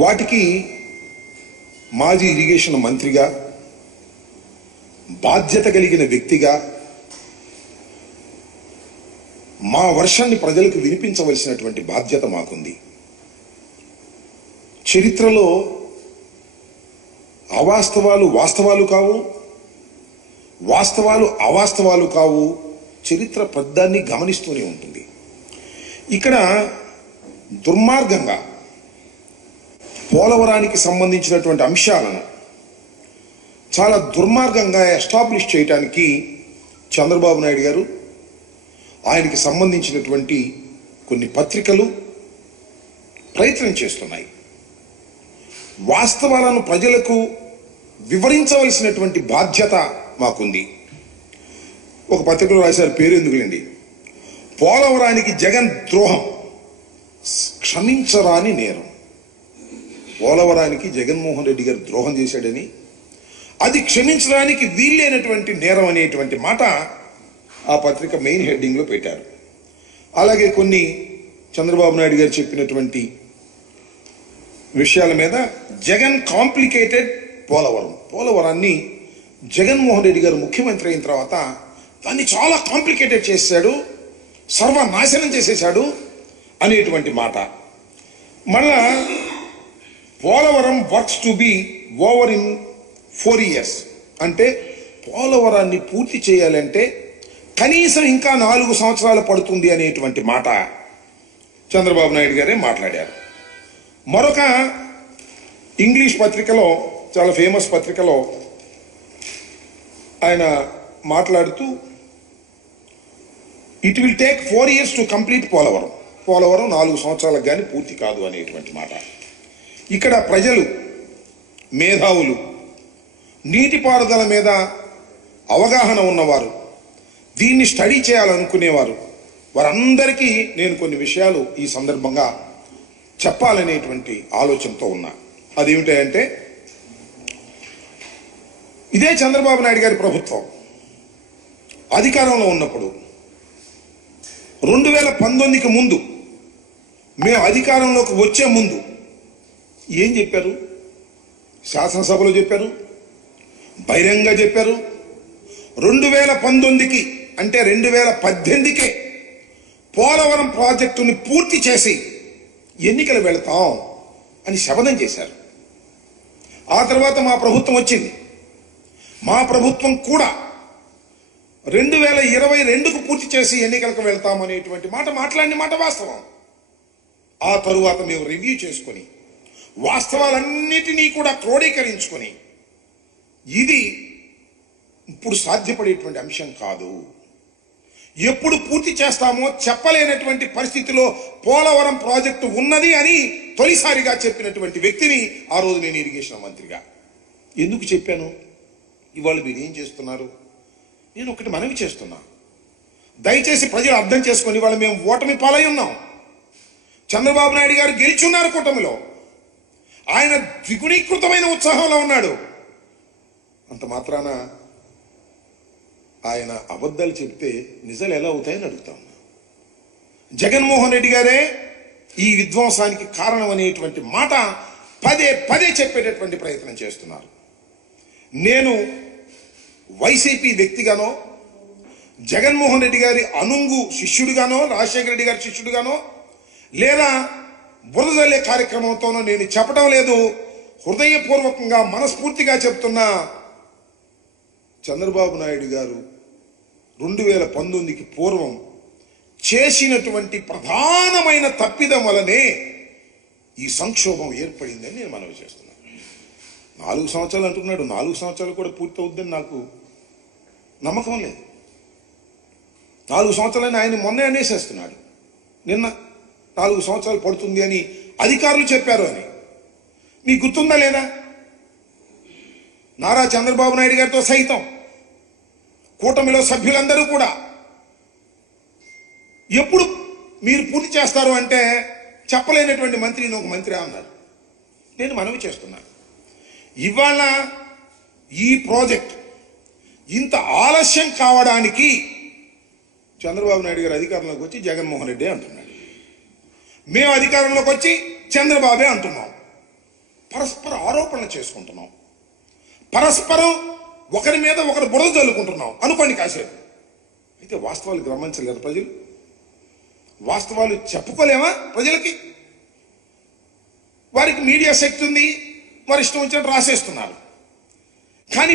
వాటికి మాజీ ఇరిగేషన్ మంత్రిగా, బాధ్యత కలిగిన వ్యక్తిగా మా వర్షాన్ని ప్రజలకు వినిపించవలసినటువంటి బాధ్యత మాకుంది. చరిత్రలో అవాస్తవాలు వాస్తవాలు కావు, వాస్తవాలు అవాస్తవాలు కావు. చరిత్ర పెద్దాన్ని గమనిస్తూనే ఉంటుంది. ఇక్కడ దుర్మార్గంగా పోలవరానికి సంబంధించినటువంటి అంశాలను చాలా దుర్మార్గంగా ఎస్టాబ్లిష్ చేయడానికి చంద్రబాబు నాయుడు గారు, ఆయనకి సంబంధించినటువంటి కొన్ని పత్రికలు ప్రయత్నం చేస్తున్నాయి. వాస్తవాలను ప్రజలకు వివరించవలసినటువంటి బాధ్యత మాకుంది. ఒక పత్రికలో రాశారు, పేరు ఎందుకులేండి, పోలవరానికి జగన్ ద్రోహం క్షమించరాని నేరం. పోలవరానికి జగన్మోహన్ రెడ్డి గారు ద్రోహం చేశాడని, అది క్షమించడానికి వీల్లేనటువంటి నేరం అనేటువంటి మాట ఆ పత్రిక మెయిన్ హెడ్డింగ్లో పెట్టారు. అలాగే కొన్ని చంద్రబాబు నాయుడు గారు చెప్పినటువంటి విషయాల మీద జగన్ కాంప్లికేటెడ్ పోలవరాన్ని జగన్మోహన్ రెడ్డి గారు ముఖ్యమంత్రి అయిన తర్వాత దాన్ని చాలా కాంప్లికేటెడ్ చేశాడు, సర్వనాశనం చేసేశాడు అనేటువంటి మాట. మళ్ళా Polavaram works to be over in 4 years అంటే పోలవరాన్ని పూర్తి చేయాలంటే కనీసం ఇంకా 4 సంవత్సరాలు పడుతుంది అనేటువంటి మాట చంద్రబాబు నాయుడు గారే మాట్లాడారు. మరొక ఇంగ్లీష్ పత్రికలో, చాలా ఫేమస్ పత్రికలో ఆయన మాట్లాడుతూ it will take 4 years to complete Polavaram 4 సంవత్సరాలకు కానీ పూర్తి కాదు అనేటువంటి మాట. ఇక్కడ ప్రజలు, మేధావులు, నీటిపారుదల మీద అవగాహన ఉన్నవారు, దీన్ని స్టడీ చేయాలనుకునేవారు, వారందరికీ నేను కొన్ని విషయాలు ఈ సందర్భంగా చెప్పాలనేటువంటి ఆలోచనతో ఉన్నా. అదేమిటంటే, ఇదే చంద్రబాబు నాయుడు గారి ప్రభుత్వం అధికారంలో ఉన్నప్పుడు 2019కి ముందు, మేము అధికారంలోకి వచ్చే ముందు ఏం చెప్పారు? శాసనసభలో చెప్పారు, బహిరంగ చెప్పారు. 2019కి అంటే 2018కే పోలవరం ప్రాజెక్టుని పూర్తి చేసి ఎన్నికలు వెళతాం అని శపథం చేశారు. ఆ తర్వాత మా ప్రభుత్వం వచ్చింది. మా ప్రభుత్వం కూడా 2022కు పూర్తి చేసి ఎన్నికలకు వెళ్తాం అనేటువంటి మాట మాట్లాడిన మాట వాస్తవం. ఆ తరువాత మేము రివ్యూ చేసుకొని వాస్తవాలన్నిటినీ కూడా క్రోడీకరించుకొని ఇది ఇప్పుడు సాధ్యపడేటువంటి అంశం కాదు, ఎప్పుడు పూర్తి చేస్తామో చెప్పలేనటువంటి పరిస్థితిలో పోలవరం ప్రాజెక్టు ఉన్నది అని తొలిసారిగా చెప్పినటువంటి వ్యక్తిని ఆ రోజు నేను ఇరిగేషన్ మంత్రిగా. ఎందుకు చెప్పాను? ఇవాళ మీరు ఏం చేస్తున్నారు? నేను ఒకటి మనవి చేస్తున్నా, దయచేసి ప్రజలు అర్థం చేసుకొని, ఇవాళ మేము ఓటమి పాలై ఉన్నాం. చంద్రబాబు నాయుడు గారు గెలిచున్నారు కూటమిలో, ఆయన ద్విగుణీకృతమైన ఉత్సాహంలో ఉన్నాడు. అంత మాత్రాన ఆయన అబద్ధాలు చెప్తే నిజాలు ఎలా అవుతాయని అడుగుతాం. జగన్మోహన్ రెడ్డి గారే ఈ విధ్వంసానికి కారణం అనేటువంటి మాట పదే పదే చెప్పేటటువంటి ప్రయత్నం చేస్తున్నారు. నేను వైసీపీ వ్యక్తిగానో, జగన్మోహన్ రెడ్డి గారి అనుంగు శిష్యుడిగానో, రాజశేఖర రెడ్డి గారి శిష్యుడిగానో, లేదా బురదల్లే కార్యక్రమంతోనో నేను చెప్పడం లేదు. హృదయపూర్వకంగా మనస్ఫూర్తిగా చెప్తున్నా, చంద్రబాబు నాయుడు గారు 2019కి పూర్వం చేసినటువంటి ప్రధానమైన తప్పిదం వలనే ఈ సంక్షోభం ఏర్పడిందని నేను మనవి చేస్తున్నాను. 4 సంవత్సరాలు అంటున్నాడు, 4 సంవత్సరాలు కూడా పూర్తవుద్దని నాకు నమ్మకం లేదు. 4 సంవత్సరాలని ఆయన మొన్నే అనేసేస్తున్నాడు. నిన్న 4 సంవత్సరాలు పడుతుంది అని అధికారులు చెప్పారు అని మీకు గుర్తుందా లేదా? నారా చంద్రబాబు నాయుడు గారితో సైతం కూటమిలో సభ్యులందరూ కూడా ఎప్పుడు మీరు పూర్తి చేస్తారు అంటే చెప్పలేనటువంటి మంత్రి ఒక మంత్రి అన్నారు. నేను మనవి చేస్తున్నాను, ఇవాళ ఈ ప్రాజెక్ట్ ఇంత ఆలస్యం కావడానికి చంద్రబాబు నాయుడు గారు అధికారంలోకి వచ్చి జగన్మోహన్ రెడ్డి అంటున్నాడు, మేము అధికారంలోకి వచ్చి చంద్రబాబే అంటున్నాం. పరస్పర ఆరోపణలు చేసుకుంటున్నాం, పరస్పరం ఒకరి మీద ఒకరు బురద జల్లుకుంటున్నాం అనుకోండి కాసేపు. అయితే వాస్తవాలు గమనించలేరు ప్రజలు, వాస్తవాలు చెప్పుకోలేమా ప్రజలకి? వారికి మీడియా శక్తి ఉంది, వారి ఇష్టం వచ్చినట్టు రాసేస్తున్నారు.